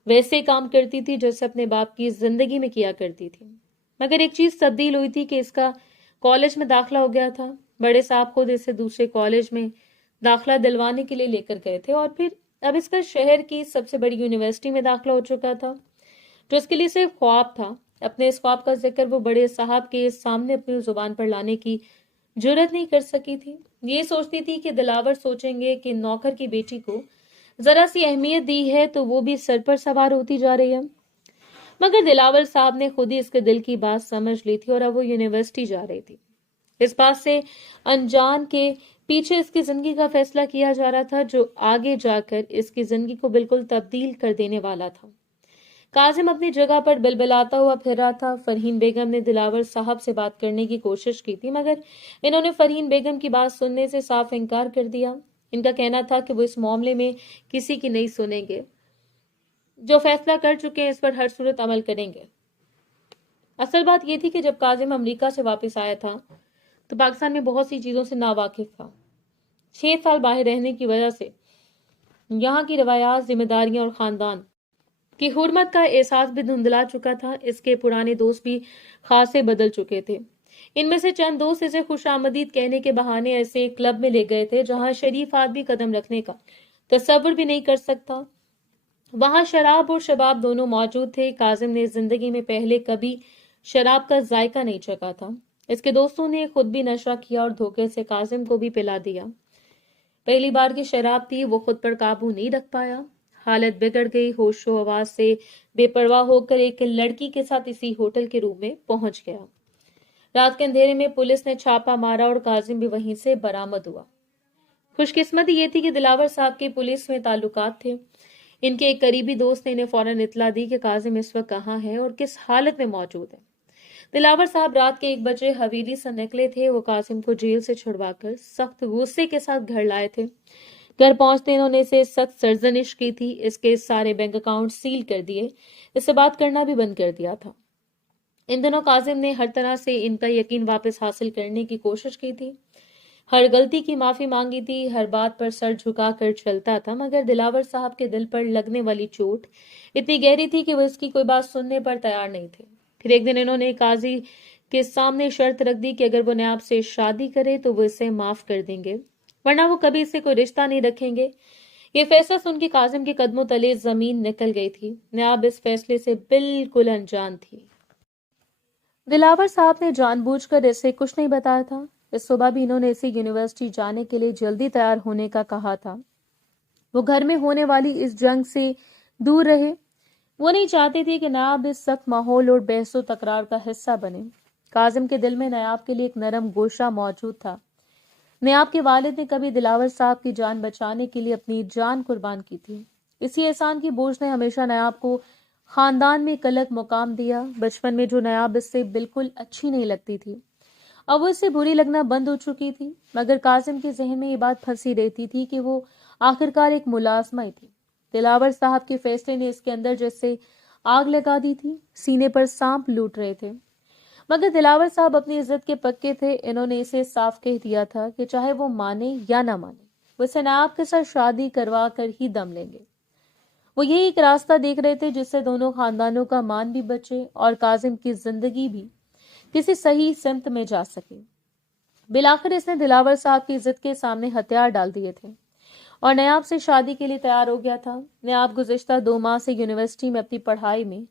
वैसे काम करती थी जैसे अपने बाप की जिंदगी में किया करती थी, मगर एक चीज तब्दील हुई थी कि इसका कॉलेज में दाखिला हो गया था। बड़े साहब खुद इसे दूसरे कॉलेज में दाखिला दिलवाने के लिए लेकर गए थे और फिर अब इसका शहर की सबसे बड़ी यूनिवर्सिटी में दाखिला हो चुका था, जो इसके लिए सिर्फ ख्वाब था। अपने इस ख्वाब का जिक्र वो बड़े साहब के सामने अपनी जुबान पर लाने की जुर्रत नहीं कर सकी थी। ये सोचती थी कि दिलावर सोचेंगे कि नौकर की बेटी को जरा सी अहमियत दी है तो वो भी सर पर सवार होती जा रही है, मगर दिलावर साहब ने खुद ही इसके दिल की बात समझ ली थी और अब वो यूनिवर्सिटी जा रही थी। इस बात से अनजान के पीछे इसकी जिंदगी का फैसला किया जा रहा था जो आगे जाकर इसकी जिंदगी को बिल्कुल तब्दील कर देने वाला था। काजिम अपनी जगह पर बिलबिलाता हुआ फिर रहा था। फरहीन बेगम ने दिलावर साहब से बात करने की कोशिश की थी, मगर इन्होंने फरहीन बेगम की बात सुनने से साफ इनकार कर दिया। इनका कहना था कि वो इस मामले में किसी की नहीं सुनेंगे, जो फैसला कर चुके हैं इस पर हर सूरत अमल करेंगे। असल बात यह थी कि जब काजिम अमेरिका से वापस आया था तो पाकिस्तान में बहुत सी चीजों से नावाकिफ था। 6 साल बाहर रहने की वजह से यहाँ की रवायात, जिम्मेदारियां और खानदान की हुर्मत का एहसास भी धुंधला चुका था। इसके पुराने दोस्त भी खासे बदल चुके थे। इनमें से चंद दोस्त इसे खुशामदीद कहने के बहाने ऐसे क्लब में ले गए थे जहां शरीफ आदमी कदम रखने का तसव्वुर भी नहीं कर सकता। वहां शराब और शबाब दोनों मौजूद थे। काजिम ने जिंदगी में पहले कभी शराब का जायका नहीं चखा था। इसके दोस्तों ने खुद भी नशा किया और धोखे से काजिम को भी पिला दिया। पहली बार की शराब थी, वो खुद पर काबू नहीं रख पाया। हालत बिगड़ गई। होशो हवास से बेपरवाह होकर एक लड़की के साथ इसी होटल के रूम में पहुंच गया। रात के अंधेरे में पुलिस ने छापा मारा और काजिम भी वहीं से बरामद हुआ। खुशकिस्मती ये थी कि दिलावर साहब के पुलिस में ताल्लुकात थे। इनके एक करीबी दोस्त ने इन्हें फौरन इत्तला दी कि काजिम इस वक्त कहाँ है और किस हालत में मौजूद है। दिलावर साहब रात के 1 बजे हवेली से निकले थे। वो कासिम को जेल से छुड़वाकर सख्त गुस्से के साथ घर लाए थे। घर पहुंचते इन्होंने इसे सख्त सरजनिश की थी। इसके सारे बैंक अकाउंट सील कर दिए। इससे बात करना भी बंद कर दिया था। इन दिनों कासिम ने हर तरह से इनका यकीन वापस हासिल करने की कोशिश की थी। हर गलती की माफी मांगी थी। हर बात पर सर झुका कर चलता था, मगर दिलावर साहब के दिल पर लगने वाली चोट इतनी गहरी थी कि वो इसकी कोई बात सुनने पर तैयार नहीं थे। फिर एक दिन इन्होंने काजी के सामने शर्त रख दी कि अगर वो नयाब से शादी करे तो वो इसे माफ कर देंगे, वरना वो कभी इससे कोई रिश्ता नहीं रखेंगे। ये फैसला सुन के काजिम के कदमों तले जमीन निकल गई थी। नयाब इस फैसले से बिल्कुल अनजान थी। दिलावर साहब ने जानबूझकर इसे कुछ नहीं बताया था। इस सुबह भी इन्होंने इसे यूनिवर्सिटी जाने के लिए जल्दी तैयार होने का कहा था। वो घर में होने वाली इस जंग से दूर रहे। वो नहीं चाहते थे कि नयाब इस सख्त माहौल और बहसो तकरार का हिस्सा बने। काजिम के दिल में नयाब के लिए एक नरम गोशा मौजूद था। नयाब के वालिद ने कभी दिलावर साहब की जान बचाने के लिए अपनी जान कुर्बान की थी। इसी एहसान की बोझ ने हमेशा नयाब को खानदान में एक अलग मुकाम दिया। बचपन में जो नयाब इससे बिल्कुल अच्छी नहीं लगती थी, अब वो इससे बुरी लगना बंद हो चुकी थी, मगर कासिम के जहन में ये बात फंसी रहती थी कि वो आखिरकार एक मुलाजमा ही थी। दिलावर साहब के फैसले ने इसके अंदर जैसे आग लगा दी थी, सीने पर सांप लूट रहे थे। मगर दिलावर साहब अपनी इज्जत के पक्के थे। इन्होंने इसे साफ कह दिया था कि चाहे वो माने या ना माने, वो इसे नायाब के साथ शादी करवा कर ही दम लेंगे। वो यही एक रास्ता देख रहे थे जिससे दोनों खानदानों का मान भी बचे और काजिम की जिंदगी भी किसी सही सिमत में जा सके। बिलाखिर इसने दिलावर साहब की इज्जत के सामने हथियार डाल दिए थे और नयाब से शादी के लिए तैयार हो गया था। नयाब गुज़िश्ता 2 माह से यूनिवर्सिटी में अपनी पढ़ाई में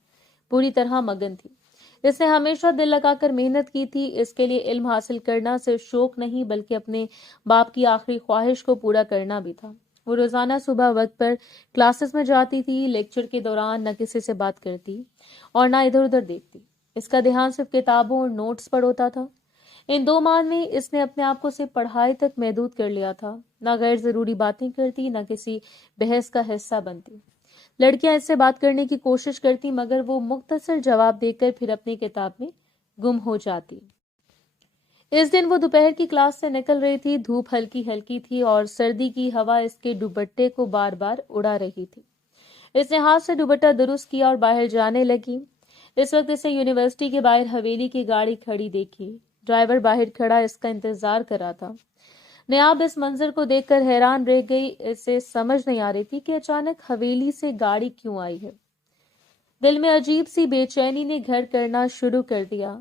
पूरी तरह मगन थी। इसने हमेशा दिल लगाकर मेहनत की थी। इसके लिए इल्म हासिल करना सिर्फ शौक नहीं बल्कि अपने बाप की आखिरी ख्वाहिश को पूरा करना भी था। वो रोजाना सुबह वक्त पर क्लासेस में जाती थी। लेक्चर के दौरान न किसी से बात करती और ना इधर उधर देखती। इसका ध्यान सिर्फ किताबों और नोट्स पर होता था। इन 2 माह में इसने अपने आप को सिर्फ पढ़ाई तक महदूद कर लिया था। ना गैर जरूरी बातें करती, ना किसी बहस का हिस्सा बनती। लड़कियां इससे बात करने की कोशिश करती, मगर वो मुख्तसर जवाब देकर फिर अपनी किताब में गुम हो जाती। इस दिन वो दोपहर की क्लास से निकल रही थी। धूप हल्की हल्की थी और सर्दी की हवा इसके दुपट्टे को बार बार उड़ा रही थी। इसने हाथ से दुपट्टा दुरुस्त किया और बाहर जाने लगी। इस वक्त इसे यूनिवर्सिटी के बाहर हवेली की गाड़ी खड़ी देखी। ड्राइवर बाहर खड़ा इसका इंतजार कर रहा था। नयाब इस मंजर को देखकर हैरान रह गई। इसे समझ नहीं आ रही थी कि अचानक हवेली से गाड़ी क्यों आई है। दिल में अजीब सी बेचैनी ने घर करना शुरू कर दिया।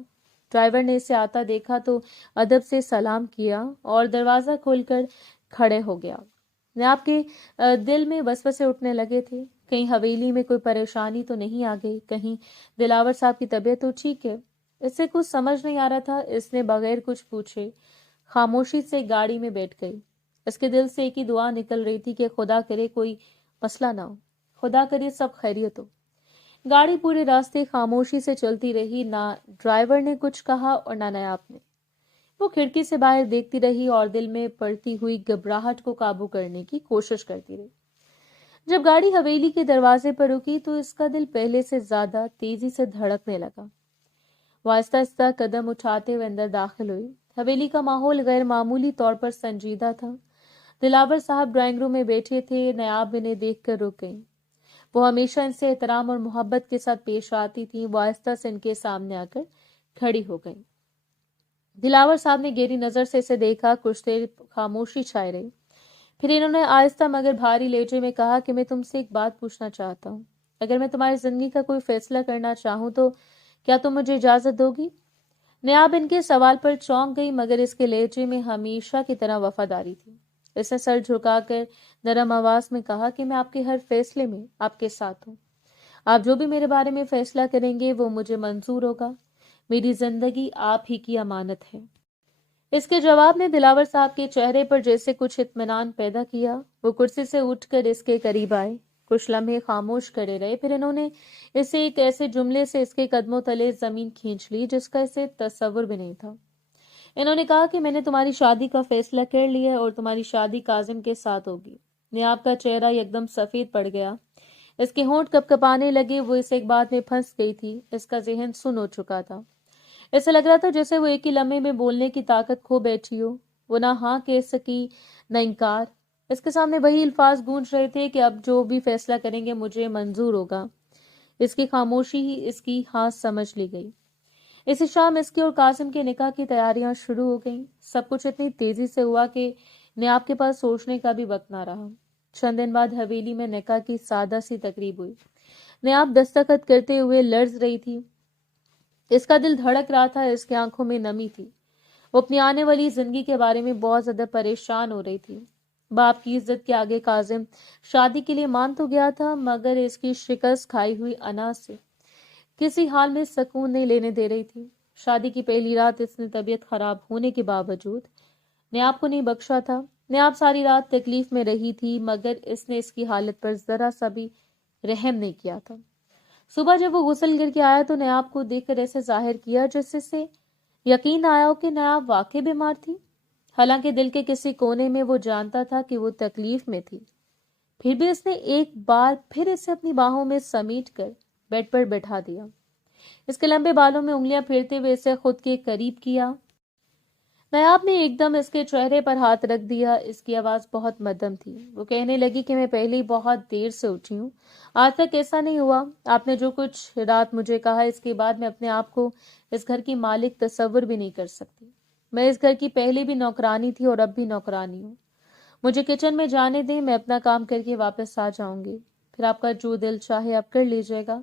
ड्राइवर ने इसे आता देखा तो अदब से सलाम किया और दरवाजा खोलकर खड़े हो गया। नयाब के दिल में वसवसे उठने लगे थे। कहीं हवेली में कोई परेशानी तो नहीं आ गई, कहीं दिलावर साहब की तबीयत तो ठीक है। इससे कुछ समझ नहीं आ रहा था। इसने बगैर कुछ पूछे खामोशी से गाड़ी में बैठ गई। इसके दिल से एक ही दुआ निकल रही थी कि खुदा करे कोई मसला ना हो, खुदा करे सब खैरियत हो। गाड़ी पूरे रास्ते खामोशी से चलती रही। ना ड्राइवर ने कुछ कहा और ना नयाब ने। वो खिड़की से बाहर देखती रही और दिल में पड़ती हुई घबराहट को काबू करने की कोशिश करती रही। जब गाड़ी हवेली के दरवाजे पर रुकी तो इसका दिल पहले से ज्यादा तेजी से धड़कने लगा। वो आहिस्ता आहिस्ता कदम उठाते हुए अंदर दाखिल हुई। हवेली का माहौल गैर मामूली तौर पर संजीदा था। दिलावर साहब ड्राइंग रूम में बैठे थे। नयाब इन्हें देखकर रुक गई। वो हमेशा इनसे एहतराम और मोहब्बत के साथ पेश आती थी। वो आहिस्ता से इनके सामने आकर खड़ी हो गई। दिलावर साहब ने गहरी नजर से इसे देखा। कुछ देर खामोशी छाई रही। फिर इन्होंने आहिस्ता मगर भारी लहजे में कहा कि मैं तुमसे एक बात पूछना चाहता हूँ। अगर मैं तुम्हारी जिंदगी का कोई फैसला करना चाहूँ तो क्या तुम मुझे इजाजत दोगी? नयाब इनके सवाल पर चौंक गई, मगर इसके लहजे में हमेशा की तरह वफादारी थी। इसने सर झुकाकर नरम आवाज में कहा कि मैं आपके हर फैसले में आपके साथ हूँ। आप जो भी मेरे बारे में फैसला करेंगे वो मुझे मंजूर होगा। मेरी जिंदगी आप ही की अमानत है। इसके जवाब ने दिलावर साहब के चेहरे पर जैसे कुछ इत्मीनान पैदा किया। वो कुर्सी से उठकर इसके करीब आए। कुछ लम्हे खामोश खड़े रहे। फिर इन्होंने इसे एक ऐसे जुमले से इसके कदमों तले जमीन खींच ली जिसका इसे तस्वुर भी नहीं था। इन्होंने कहा कि मैंने तुम्हारी शादी का फैसला कर लिया है और तुम्हारी शादी काजिम के साथ होगी। नयाब का चेहरा एकदम सफेद पड़ गया। इसके होंठ कपकपाने लगे। वो इस एक बात में फंस गई थी। इसका जहन सुन हो चुका था। ऐसा लग रहा था जैसे वो एक ही लम्हे में बोलने की ताकत खो बैठी हो। वो ना हाँ कह सकी न इनकार। इसके सामने वही अल्फाज गूंज रहे थे कि अब जो भी फैसला करेंगे मुझे मंजूर होगा। इसकी खामोशी ही इसकी हाँ समझ ली गई। इसी शाम इसके और कासिम के निकाह की तैयारियां शुरू हो गईं। सब कुछ इतनी तेजी से हुआ कि नयाब के पास सोचने का भी वक्त ना रहा। चंद दिन बाद हवेली में निकाह की सादा सी तकरीब हुई। नयाब दस्तखत करते हुए लर्ज रही थी। इसका दिल धड़क रहा था। इसकी आंखों में नमी थी। वो अपनी आने वाली जिंदगी के बारे में बहुत ज्यादा परेशान हो रही थी। बाप की इज्जत के आगे काजिम शादी के लिए मान तो गया था, मगर इसकी शिकस्त खाई हुई अना से किसी हाल में सुकून नहीं लेने दे रही थी। शादी की पहली रात इसने तबीयत खराब होने के बावजूद नयाब को नहीं बख्शा था। नयाब सारी रात तकलीफ में रही थी, मगर इसने इसकी हालत पर जरा सा भी रहम नहीं किया था। सुबह जब वो गुस्ल करके आया तो नयाब को देखकर ऐसे जाहिर किया जैसे से यकीन आया हो कि नयाब वाकई बीमार थी। हालांकि दिल के किसी कोने में वो जानता था कि वो तकलीफ में थी। फिर भी इसने एक बार फिर इसे अपनी बाहों में समेट कर बेड पर बैठा दिया। इसके लंबे बालों में उंगलियां फेरते हुए इसे खुद के करीब किया। नायाब ने एकदम इसके चेहरे पर हाथ रख दिया। इसकी आवाज बहुत मध्यम थी। वो कहने लगी कि मैं पहले ही बहुत देर से उठी हूँ, आज तक ऐसा नहीं हुआ। आपने जो कुछ रात मुझे कहा, इसके बाद मैं अपने आप को इस घर की मालिक तस्वुर भी नहीं कर सकती। मैं इस घर की पहले भी नौकरानी थी और अब भी नौकरानी हूँ। मुझे किचन में जाने दें, मैं अपना काम करके वापस आ जाऊंगी। फिर आपका जो दिल चाहे आप कर लीजिएगा,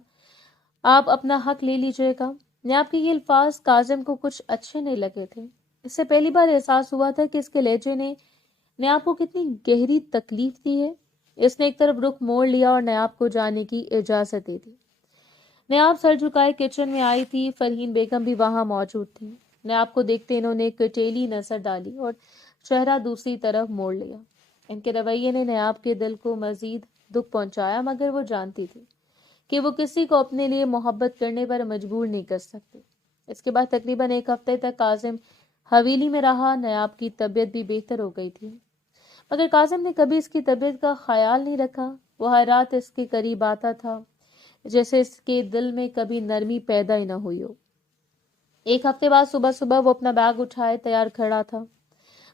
आप अपना हक ले लीजिएगा। आपके ये अल्फाज काजिम को कुछ अच्छे नहीं लगे थे। इससे पहली बार एहसास हुआ था कि इसके लहजे ने नयाब को कितनी गहरी तकलीफ दी है। इसने एक तरफ रुख मोड़ लिया और नयाब को जाने की इजाजत दे दी। नयाब सर झुकाए किचन में आई थी। फरहीन बेगम भी वहां मौजूद थी। नयाब को देखते इन्होंने कटेली नजर डाली और चेहरा दूसरी तरफ मोड़ लिया। इनके रवैये ने नयाब के दिल को मजीद दुख पहुंचाया, मगर वो जानती थी कि वो किसी को अपने लिए मोहब्बत करने पर मजबूर नहीं कर सकती। इसके बाद तकरीबन एक हफ्ते तक काजिम हवेली में रहा। नयाब की तबीयत भी बेहतर हो गई थी, मगर काजिम ने कभी इसकी तबीयत का ख्याल नहीं रखा। वो हर रात इसके करीब आता था, जैसे इसके दिल में कभी नरमी पैदा ही न हुई हो। एक हफ्ते बाद सुबह सुबह वो अपना बैग उठाए तैयार खड़ा था।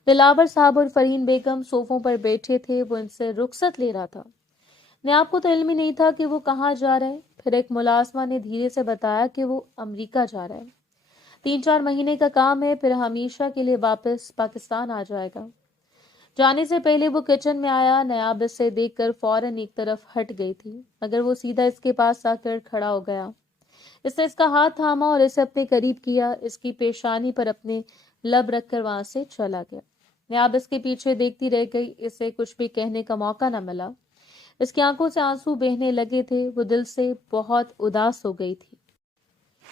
दिलावर साहब और फरहीन बेगम सोफों पर बैठे थे। वो इनसे रुखसत ले रहा था। नयाब को तो इल्म ही नहीं था कि वो कहाँ जा रहा है। फिर एक मुलाजमा ने धीरे से बताया कि वो अमेरिका जा रहा है। 3-4 महीने का काम है, फिर हमेशा के लिए वापस पाकिस्तान आ जाएगा। जाने से पहले वो किचन में आया। नयाब इसे देखकर फौरन एक तरफ हट गई थी, मगर वो सीधा इसके पास आकर खड़ा हो गया। इसने इसका हाथ थामा और इसे अपने करीब किया। इसकी पेशानी पर अपने लब रखकर वहां से चला गया। नयाब इसके पीछे देखती रह गई। इसे कुछ भी कहने का मौका न मिला। इसकी आंखों से आंसू बहने लगे थे। वो दिल से बहुत उदास हो गई थी।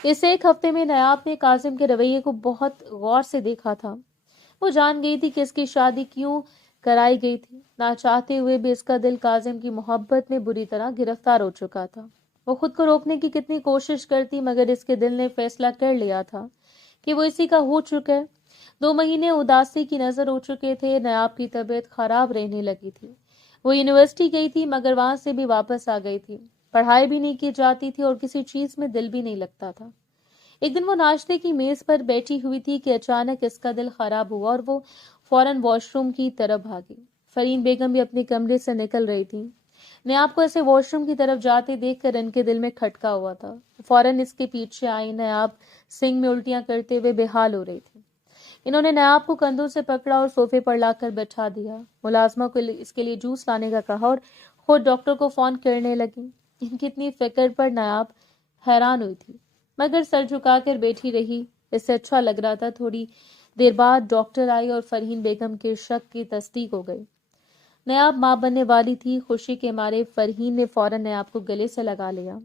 इस एक हफ्ते में नयाब ने काजिम के रवैये को बहुत गौर से देखा था। वो जान गई थी कि इसकी शादी क्यों कराई गई थी। ना चाहते हुए भी इसका दिल काजिम की मोहब्बत में बुरी तरह गिरफ्तार हो चुका था। वो खुद को रोकने की कितनी कोशिश करती, मगर इसके दिल ने फैसला कर लिया था कि वो इसी का हो चुका है। 2 महीने उदासी की नजर हो चुके थे। नयाब की तबीयत खराब रहने लगी थी। वो यूनिवर्सिटी गई थी, मगर वहां से भी वापस आ गई थी। पढ़ाई भी नहीं की जाती थी और किसी चीज में दिल भी नहीं लगता था। एक दिन वो नाश्ते की मेज पर बैठी हुई थी कि अचानक इसका दिल खराब हुआ और वो फौरन वॉशरूम की तरफ भागी। फरीन बेगम भी अपने कमरे से निकल रही थी। नयाब को ऐसे वॉशरूम की तरफ जाते देखकर इनके दिल में खटका हुआ था। फौरन इसके पीछे आई। नयाब सिंह में उल्टियां करते हुए बेहाल हो रही थी। इन्होंने नयाब को कंधों से पकड़ा और सोफे पर लाकर बैठा दिया। मुलाजमा को इसके लिए जूस लाने का कहा और खुद डॉक्टर को फोन करने लगी। इनकी इतनी फिक्र पर नयाब हैरान हुई थी, मगर सर झुकाकर बैठी रही। इससे अच्छा लग रहा था। थोड़ी देर बाद डॉक्टर आई और फरहीन बेगम के शक की तस्दीक हो गई। नयाब मां बनने वाली थी। खुशी के मारे फरहीन ने फौरन नयाब को गले से लगा लिया।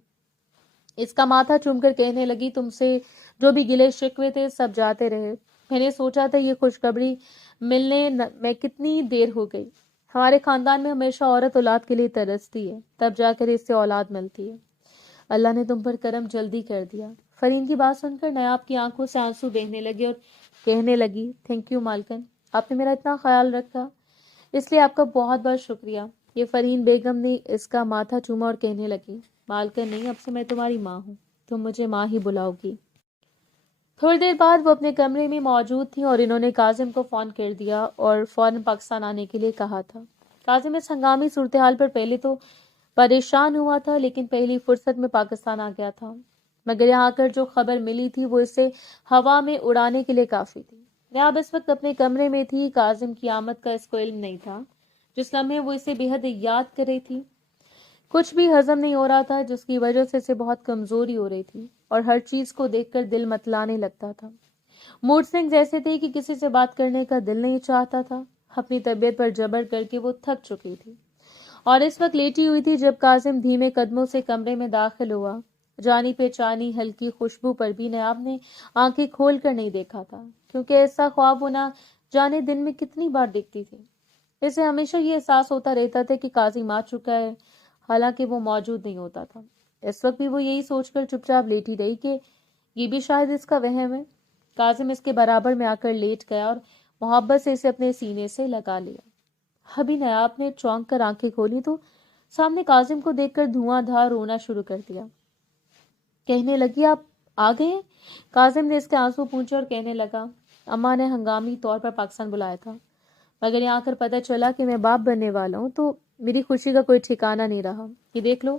इसका माथा चूमकर कहने लगी, तुमसे जो भी गिले शिकवे थे सब जाते रहे। मैंने सोचा था ये खुशखबरी मिलने में कितनी देर हो गई। हमारे खानदान में हमेशा औरत औलाद के लिए तरसती है, तब जाकर इससे औलाद मिलती है। अल्लाह ने तुम पर करम जल्दी कर दिया। फरीन की बात सुनकर नयाब की आंखों से आंसू बहने लगे और कहने लगी, थैंक यू मालकन, आपने मेरा इतना ख्याल रखा, इसलिए आपका बहुत बहुत शुक्रिया। ये फरीन बेगम ने इसका माथा चूमा और कहने लगी, मालकन नहीं, अब से मैं तुम्हारी माँ हूँ, तुम मुझे माँ ही बुलाओगी। थोड़ी देर बाद वो अपने कमरे में मौजूद थी और इन्होंने काजिम को फोन कर दिया और फौरन पाकिस्तान आने के लिए कहा था। काजिम इस हंगामी सूरत हाल पर पहले तो परेशान हुआ था, लेकिन पहली फुर्सत में पाकिस्तान आ गया था। मगर यहाँ आकर जो खबर मिली थी वो इसे हवा में उड़ाने के लिए काफी थी। नयाब इस वक्त अपने कमरे में थी। काजिम की आमद का इसको इल्म नहीं था। जिस लम्हे वो इसे बेहद याद कर रही थी, कुछ भी हजम नहीं हो रहा था, जिसकी वजह से इसे बहुत कमजोरी हो रही थी और हर चीज को देखकर दिल मतलाने लगता था। मूड स्विंग्स ऐसे थे कि किसी से बात करने का दिल नहीं चाहता था। अपनी तबीयत पर जबर करके वो थक चुकी थी और इस वक्त लेटी हुई थी जब काजिम धीमे कदमों से कमरे में दाखिल हुआ। जानी पहचानी हल्की खुशबू पर भी नयाब ने आंखें खोल कर नहीं देखा था, क्योंकि ऐसा ख्वाब वो ना जाने दिन में कितनी बार देखती थी। इसे हमेशा ये एहसास होता रहता था कि काजिम आ चुका है, हालांकि वो मौजूद नहीं होता था। इस वक्त भी वो यही सोचकर चुपचाप लेटी रही कि ये भी शायद इसका वहम है। काजिम इसके बराबर में आकर लेट गया और मोहब्बत से इसे अपने सीने से लगा लिया। अभी नयाब ने चौंक कर आंखें खोली तो सामने काजिम को देखकर धुआंधार रोना शुरू कर दिया। कहने लगी, आप आ गए हैं? काजिम ने इसके आंसू पूछे और कहने लगा, اماں نے ہنگامی طور پر پاکستان بلایا تھا، مگر یہاں آ کر پتہ چلا کہ میں باپ بننے والا ہوں تو میری خوشی کا کوئی ٹھکانہ نہیں رہا۔ یہ دیکھ لو،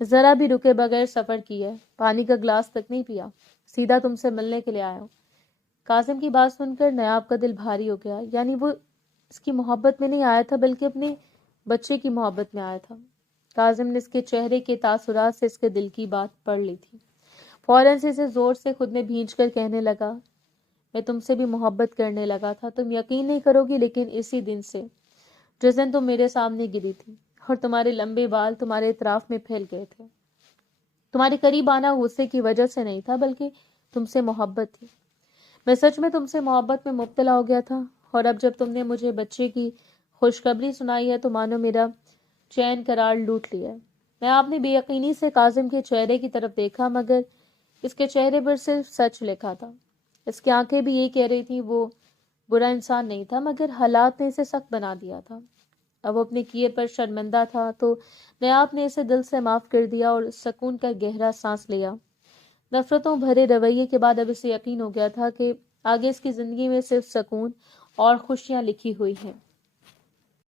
ذرا بھی رکے بغیر سفر کیا ہے، پانی کا گلاس تک نہیں پیا، سیدھا تم سے ملنے کے لیے آیا ہوں۔ قاسم کی بات سن کر نیاب کا دل بھاری ہو گیا، یعنی وہ اس کی محبت میں نہیں آیا تھا بلکہ اپنے بچے کی محبت میں آیا تھا۔ کاظم نے اس کے چہرے کے تاثرات سے اس کے دل کی بات پڑھ لی تھی۔ فوراً سے اسے زور سے خود میں بھینچ کر کہنے لگا، میں تم سے بھی محبت کرنے لگا تھا، تم یقین نہیں کرو گی، لیکن اسی دن سے جس دن تم میرے سامنے گری تھی اور تمہارے لمبے بال تمہارے اطراف میں پھیل گئے تھے، تمہارے قریب آنا غصے کی وجہ سے نہیں تھا بلکہ تم سے محبت تھی۔ میں سچ میں تم سے محبت میں مبتلا ہو گیا تھا، اور اب جب تم نے مجھے بچے کی خوشخبری سنائی ہے تو مانو میرا چین قرار لوٹ لیا ہے۔ میں آپ نے بے یقینی سے کاظم کے چہرے کی طرف دیکھا، مگر اس کے چہرے پر صرف سچ لکھا تھا۔ اس کی آنکھیں بھی یہی کہہ رہی تھی، وہ برا انسان نہیں تھا مگر حالات نے اسے سخت بنا دیا تھا۔ اب وہ اپنے کیے پر شرمندہ تھا تو نیاب نے اسے دل سے معاف کر دیا اور سکون کا گہرا سانس لیا۔ نفرتوں بھرے رویے کے بعد اب اسے یقین ہو گیا تھا کہ آگے اس کی زندگی میں صرف سکون اور خوشیاں لکھی ہوئی ہیں۔